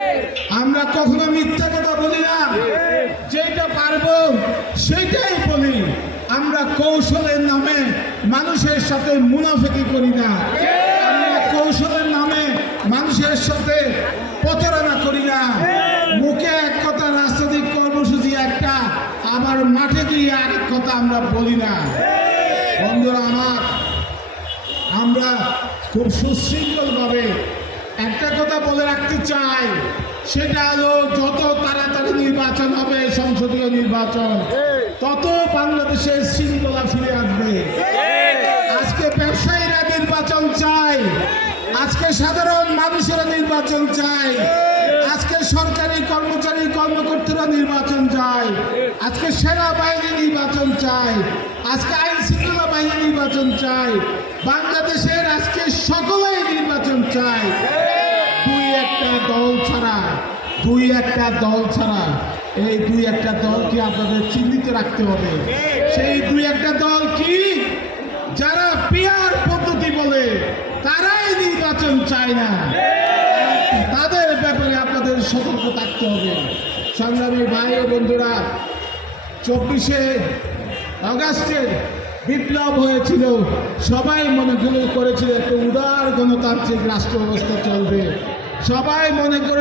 আমরা কখনো মিথ্যা কথা বলি না, যেটা পারবো সেটাই বলি। আমরা কৌশলের নামে মানুষের সাথে মুনাফিকি করি না, আমরা কৌশলের নামে মানুষের সাথে প্রতারণা করি না। মুখে এক কথা, রাজনৈতিক কর্মসূচি একটা, আবার মাঠে গিয়ে আরেক কথা আমরা বলি না। বন্ধুরা আমার, আমরা খুব সুশৃঙ্খলভাবে একটা কথা বলে রাখতে চাই, সেটা হলো যত তাড়াতাড়ি নির্বাচন হবে, সংসদীয় নির্বাচন, তত বাংলাদেশের শৃঙ্খলা ফিরে আসবে। আজকে ব্যবসায়ীরা নির্বাচন চায়, আজকে সাধারণ মানুষেরা নির্বাচন চায়, আজকে সরকারি কর্মচারী কর্মকর্তারা নির্বাচন চায়, আজকে সেনাবাহিনী নির্বাচন চায়, আজকে আইন শৃঙ্খলা বাহিনী নির্বাচন চায়, বাংলাদেশের আজকে সকলেই নির্বাচন চায়। দুই একটা দল ছাড়া এই দুই একটা দলকে আপনাদের চিহ্নিত রাখতে হবে। সেই দুই একটা দল কি? যারা পিয়ার পদ্ধতি বলে, তারাই নির্বাচন চায় না। তাদের ব্যাপারে আপনাদের সতর্ক থাকতে হবে। সংগ্রামী ভাই ও বন্ধুরা, 24শে আগস্টের বিপ্লব হয়েছিল, সবাই মনে করেছিল একটা উদার গণতান্ত্রিক রাষ্ট্র ব্যবস্থা চলবে, সবাই মনে করে